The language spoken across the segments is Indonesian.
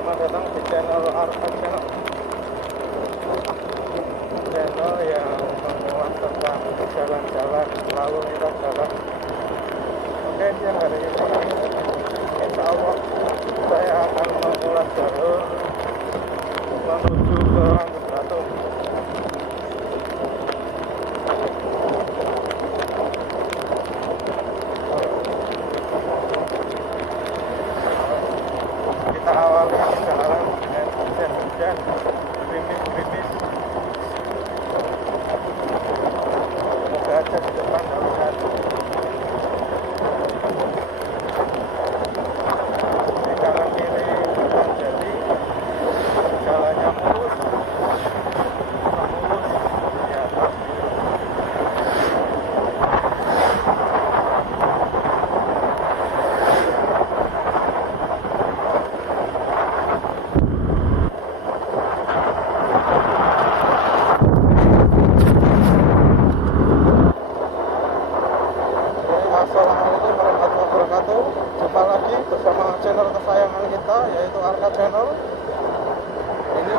selamat datang di channel Arka Channel. Channel yang mengulas tentang jalan-jalan, lalu lintas jalan. Oke, siang hari ini insya Allah saya akan mengulas jalur menuju ke Ranggut Batu. Kita awali perjalanan dengan hujan-hujan, gerimis-gerimis. Semoga aja di depan nggak lihat. Di kanan kiri bukan jadi jalannya mulus, di atas. Assalamualaikum warahmatullahi wabarakatuh. Jumpa lagi bersama channel kesayangan kita, yaitu Arka Channel. Ini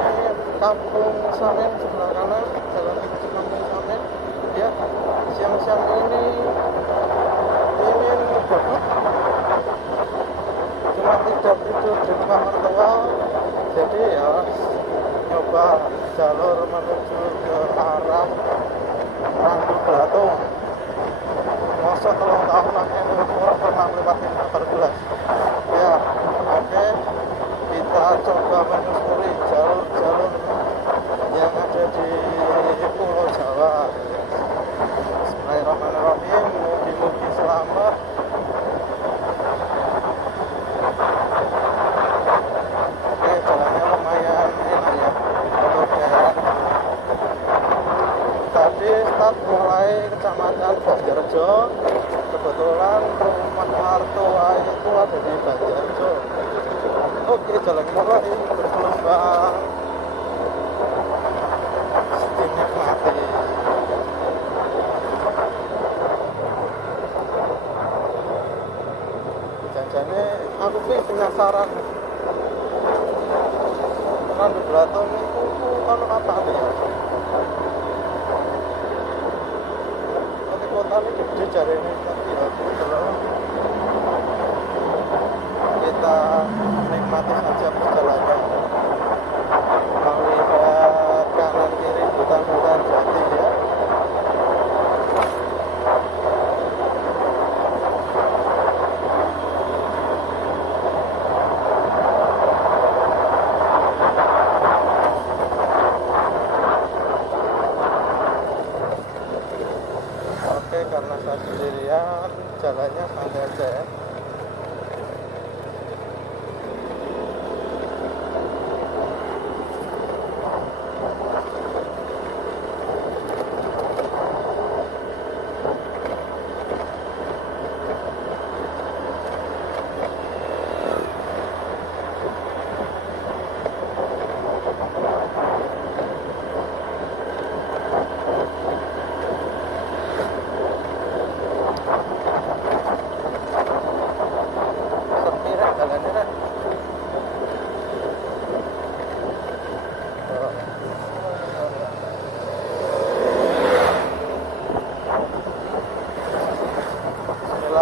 Kampung Samen sebelah kanan, jalan menuju Kampung Samen. Ya, siang-siang ini ingin duduk, cuma tidur di rumah mertua. Jadi ya nyoba jalur menuju ke arah Ranggut Batu. Masa tolong tahun akhirnya orang pernah melewati motor gelas. Ya, oke, kita coba menyusuri jalur-jalur yang ada di Pulau Jawa. Bismillahirrahmanirrahim. Mugi-mugi selamat. Oke, jalannya lumayan enak ya, jalur daerah. Tadi start mulai Kecamatan Banjarjo. Kebetulan rumah mertua itu ada di Banjarjo. Oke, jalan mulai bergelombang, dinikmati. Janjane aku sih penasaran, Ranggut Batu itu kan apa ya? Kota ini gede jari ini, tapi ya kita nikmati saja perjalanan, melihat kanan kiri hutan-hutan jati ya. Karena saya sendirian, jalannya santai aja ya.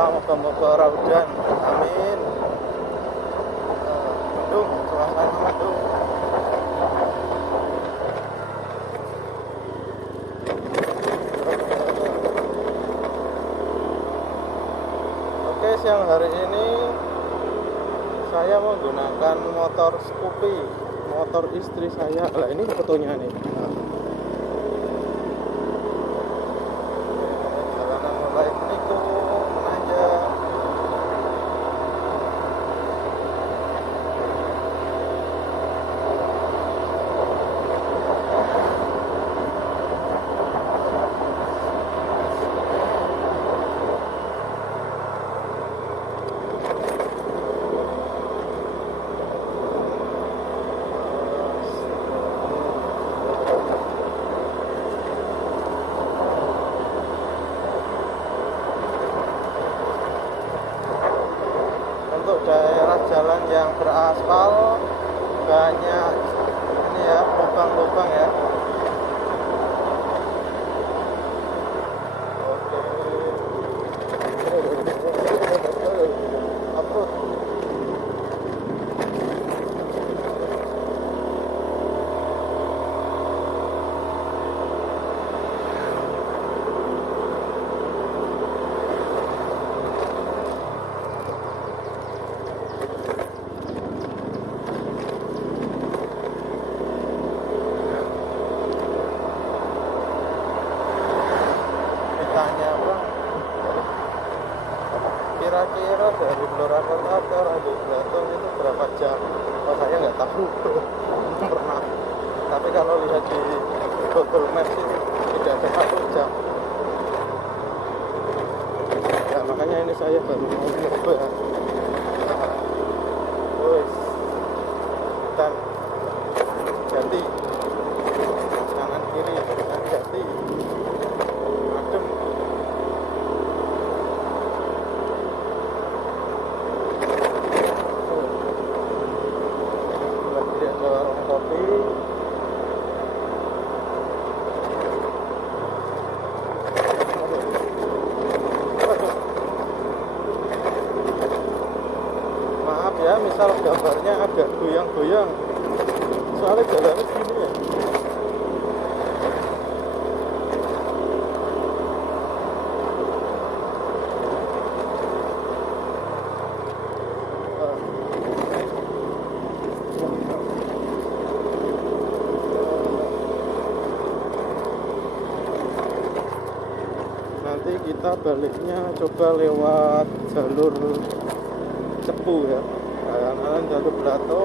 Moga-moga hujan, amin. Mendung, suasana mendung. Oke, siang hari ini saya menggunakan motor Scoopy, motor istri saya. Lah, ini fotonya nih. Jalanan mulai menikung. Untuk daerah jalan yang beraspal banyak ini ya, lubang-lubang ya. Oke. Upload. Ditanya bang, kira-kira dari Blora Kota ke Randu Blatung itu berapa jam? Oh saya nggak tahu, belum pernah. Tapi kalau lihat di Google Maps itu tidak ada 1 jam. Ya makanya ini saya baru mau nyoba. Wes, dan ganti kanan kiri dan ganti. Adem. Lagi ada warung kopi. Maaf ya, misal gambarnya agak goyang-goyang. Soalnya jalannya gini ya. Nanti kita baliknya coba lewat jalur Cepu ya, kanan jalur Blato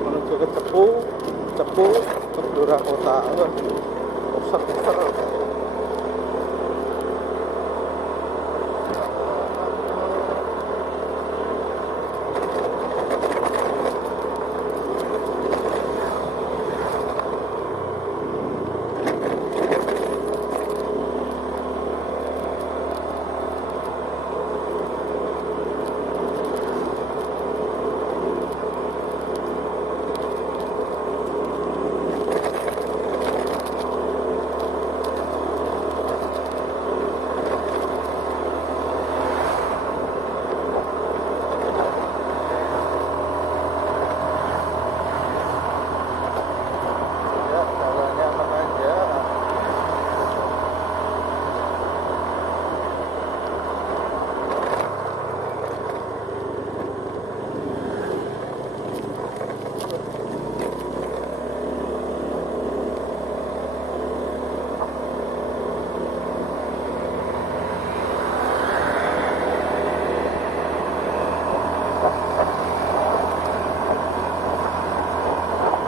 menuju ke Cepu, Cepu ke Blora Kota. Wah, pusat-pusat. Ya, jalannya aman aja.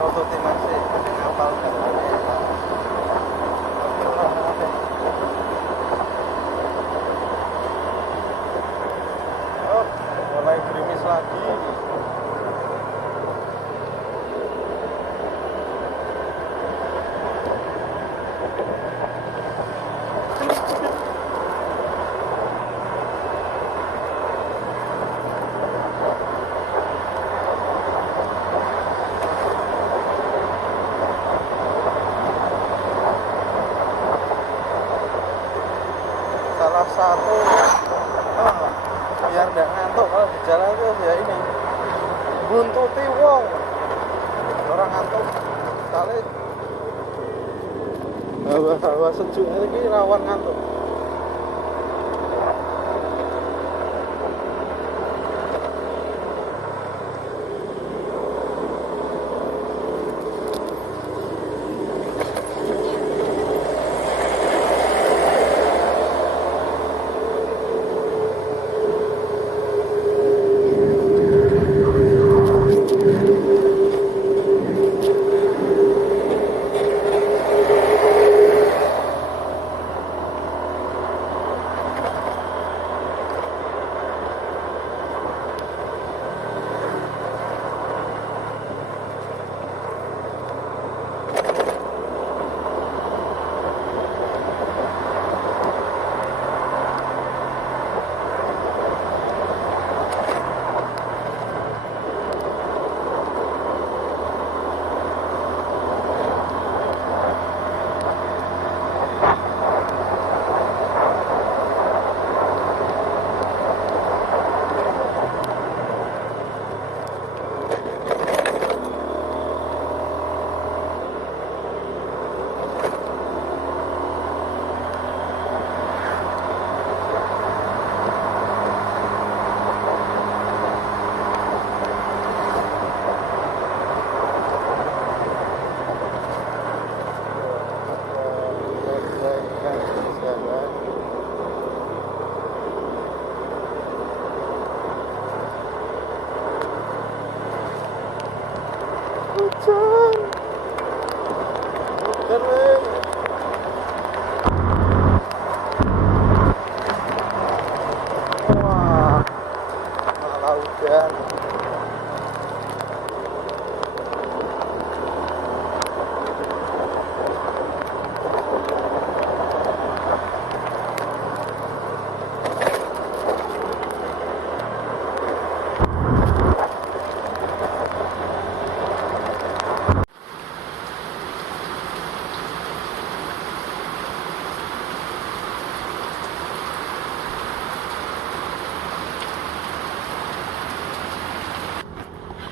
Ototimasi, ngapal jalannya. Oh, mulai gerimis lagi. Salah satu biar nggak ngantuk kalau di jalan itu ya ini buntuti wong orang ngantuk kali hawa sejuk ini rawan ngantuk.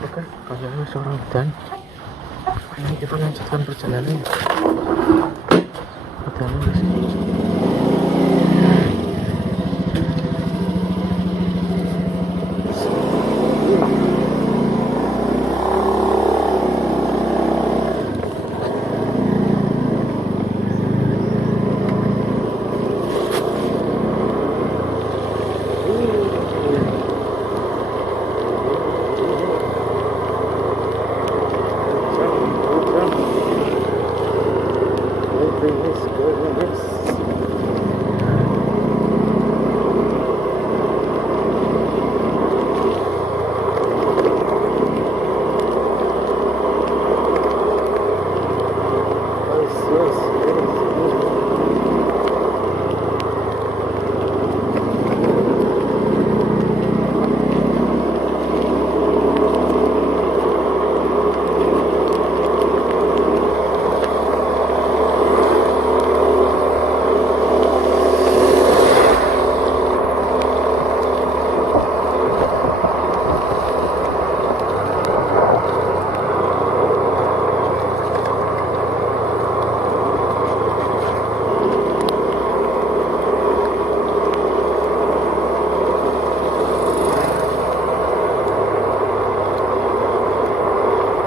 Oke, kayaknya seorang hutan. Ini kita lanjutkan perjalanan. Hutan di sini.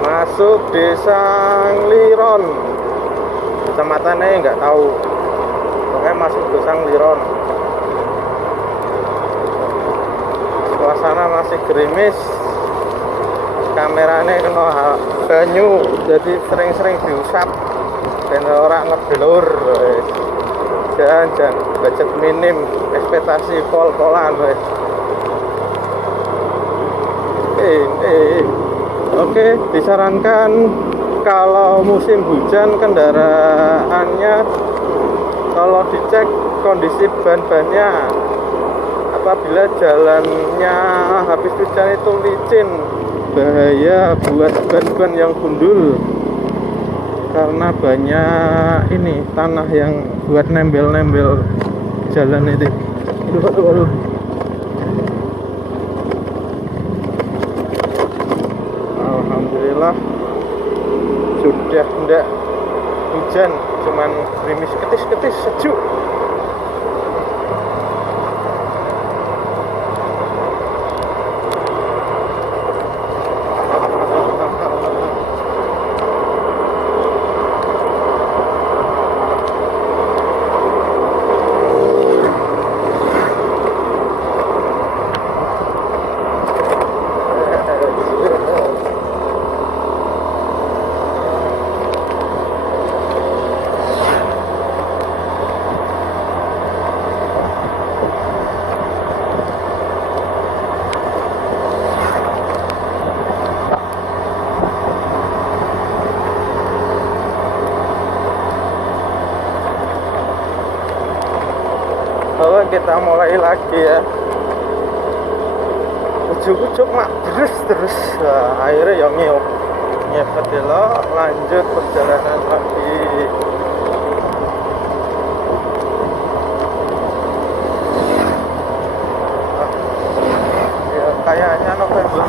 Masuk desa Ngliron, kecamatannya nggak tahu, pokoknya masuk desa Ngliron. Suasana masih gerimis, kameranya kena banyu, jadi sering-sering diusap dan orang ngeblur. Jangan budget minim, ekspektasi pol-polan. Oke, disarankan kalau musim hujan kendaraannya kalau dicek kondisi ban-bannya, apabila jalannya habis hujan itu licin, bahaya buat ban-ban yang gundul karena banyak ini tanah yang buat nembel-nembel jalan itu. Aduh. Alhamdulillah sudah enggak hujan, cuman gerimis ketis-ketis sejuk. Kita mulai lagi ya, ujuk-ujuk mak terus akhirnya yang nyepet lo lanjut perjalanan lagi. Ya kayaknya November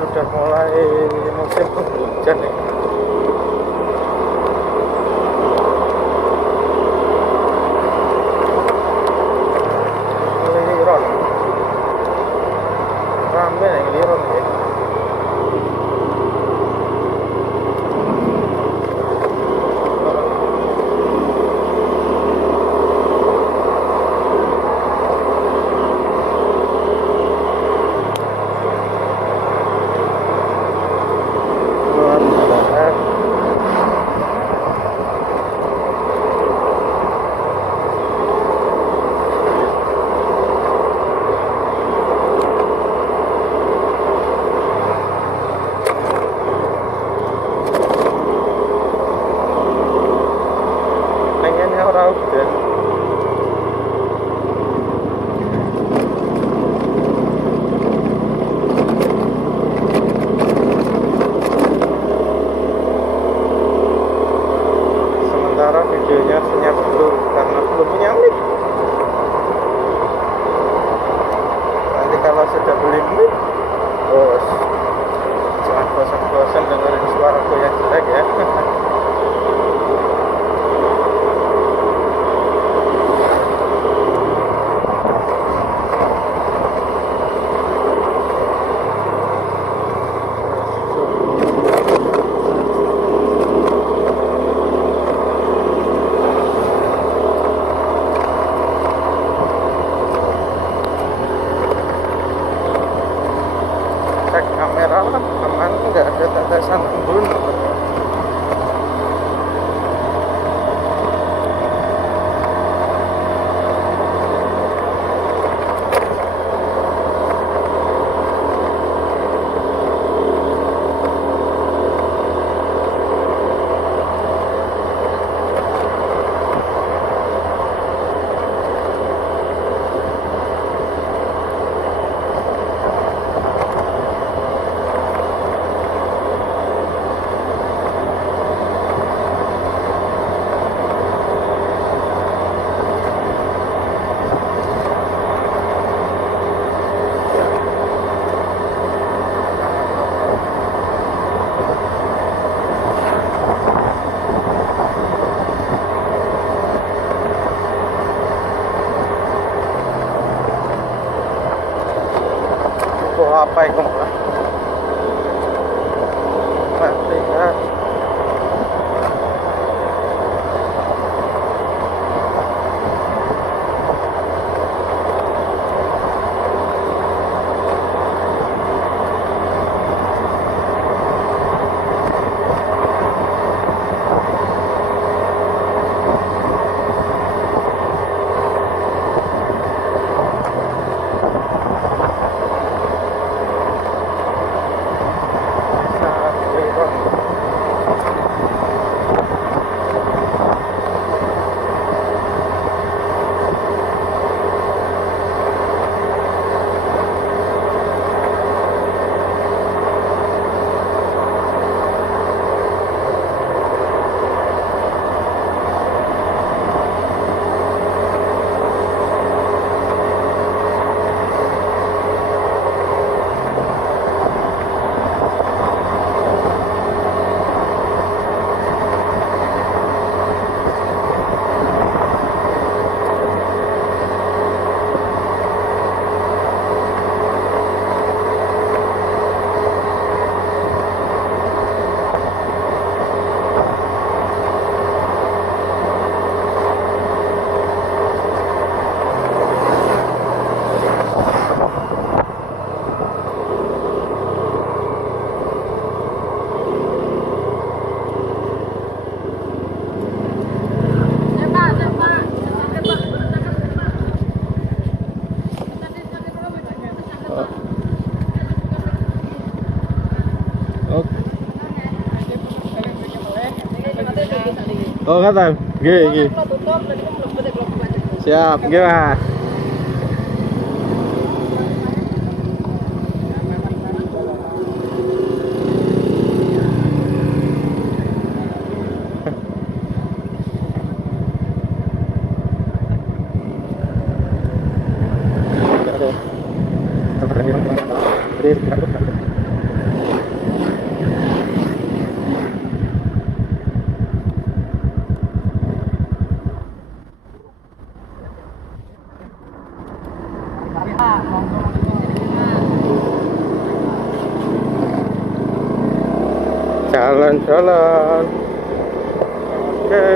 sudah mulai musim hujan nih. Rame yang Ngliron ya. Dan sementara videonya senyap dulu karena belum punya mic. Nanti kalau sudah beli apa itu mah mati ya. Oh, kata, gini. Siap, gimana? Jalan-jalan. Oke.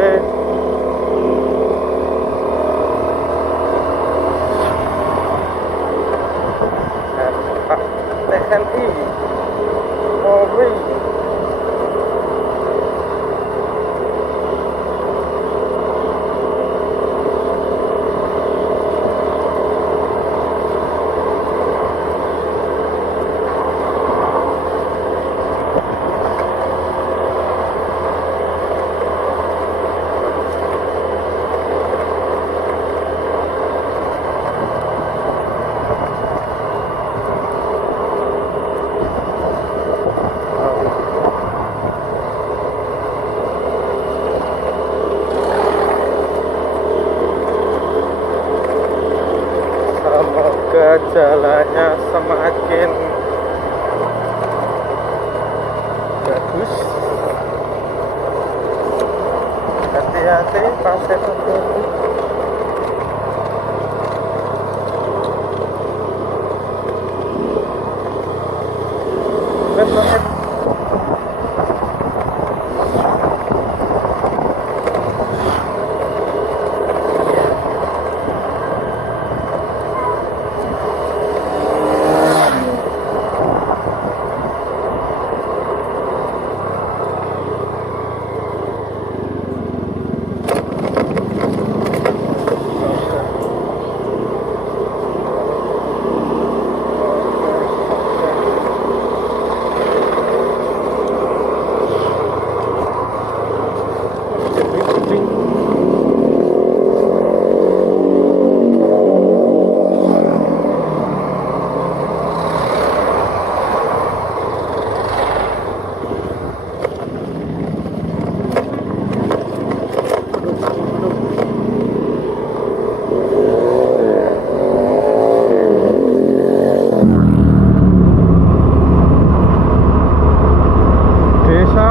Pak TNI Polri. Semoga jalannya semakin bagus. Hati-hati pasir hati-hati. Besok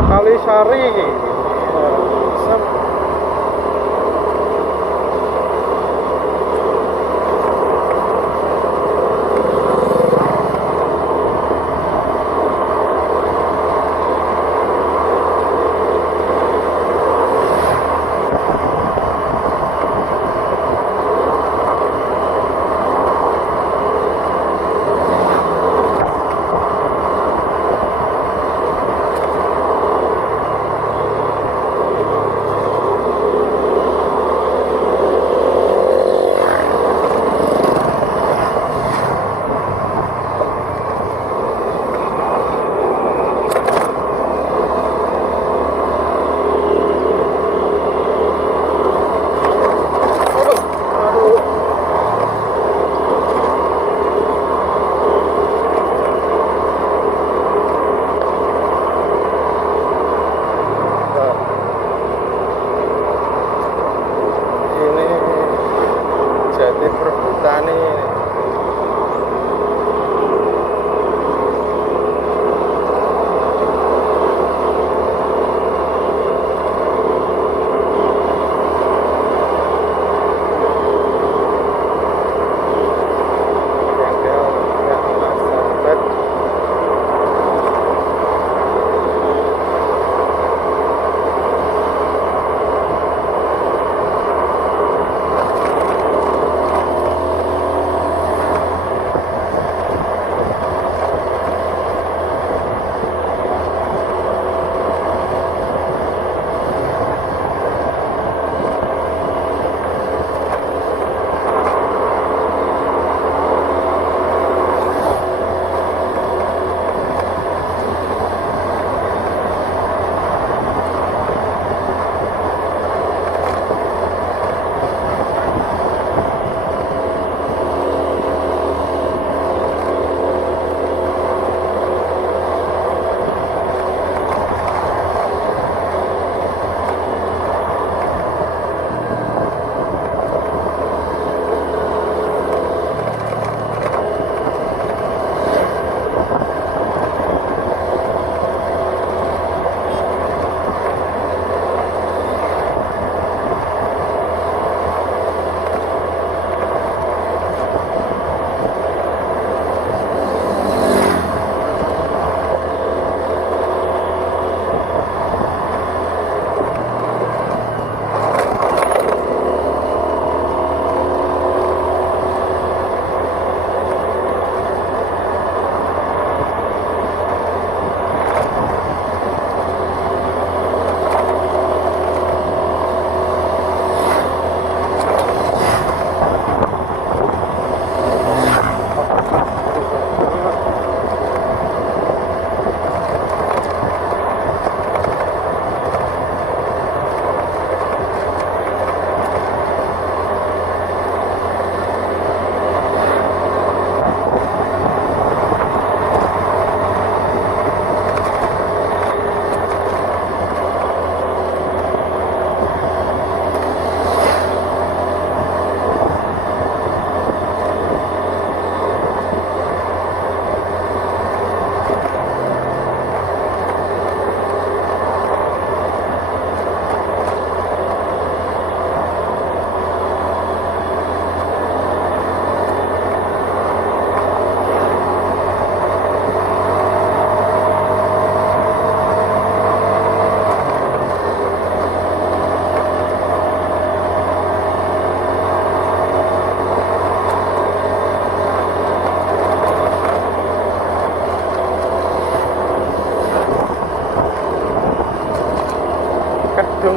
Kalisari.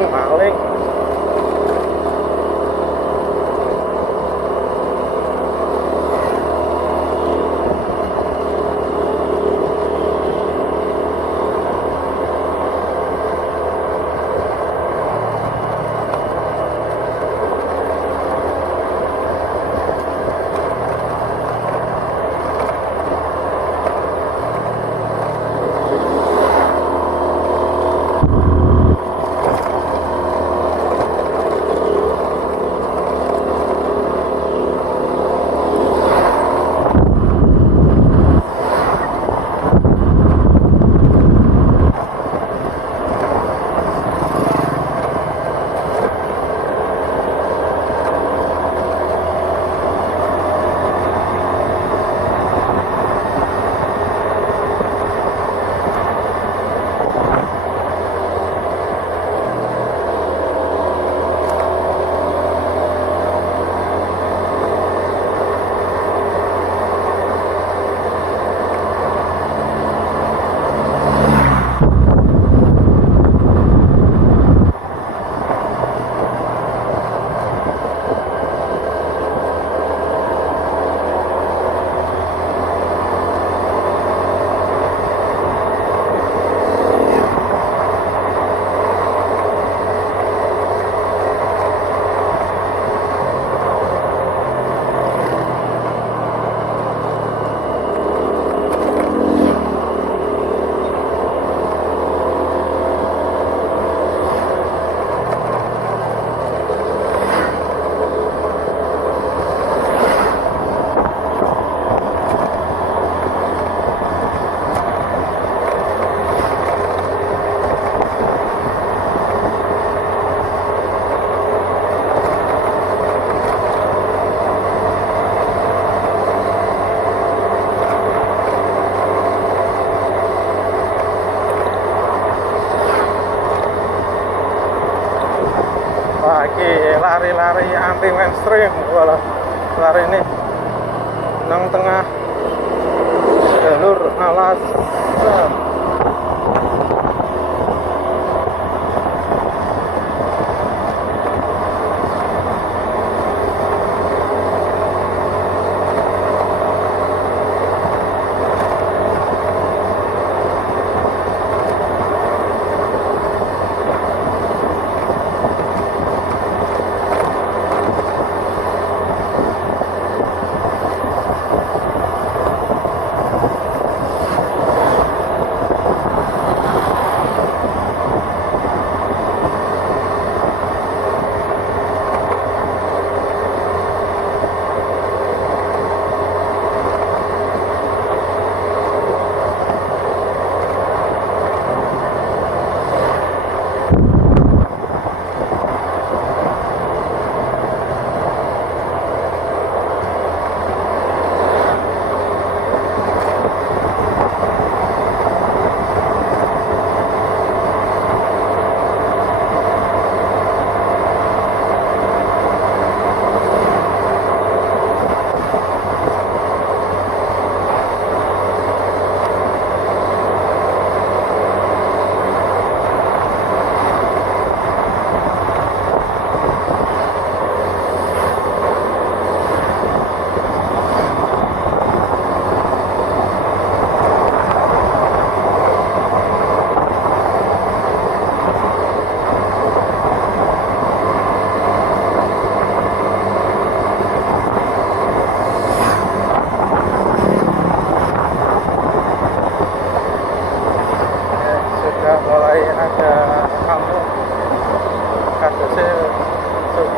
maling. Lari-lari anti mainstream, walau lari ini nang tengah jalur alas.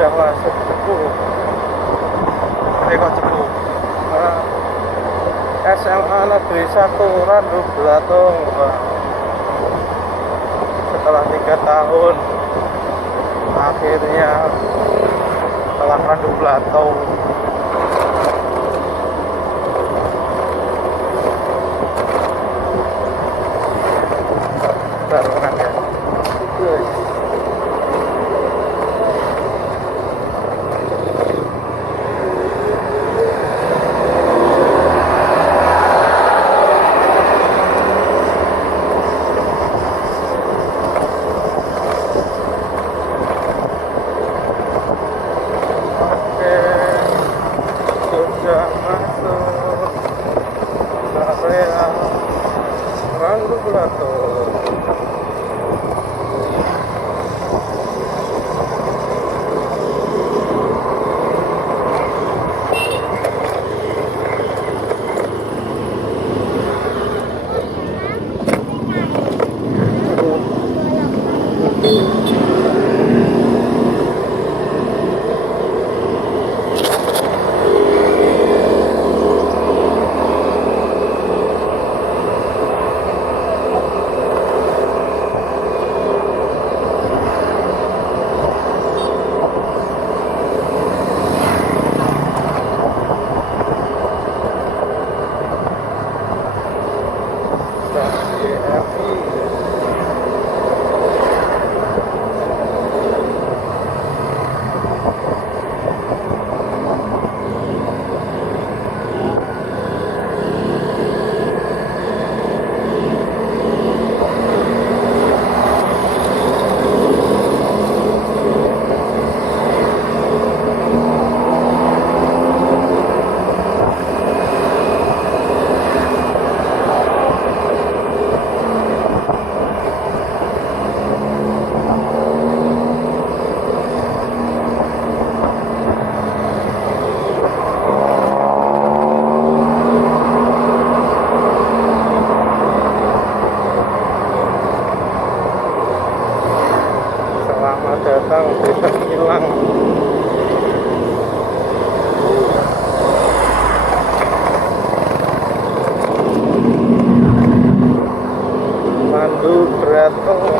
sudah masuk Cepu. Kok Cepu? SMA Negeri 1 Randu Blatung. Setelah 3 tahun akhirnya setelah Randu Blatung barengan ya. hilang. Mandu Brateng.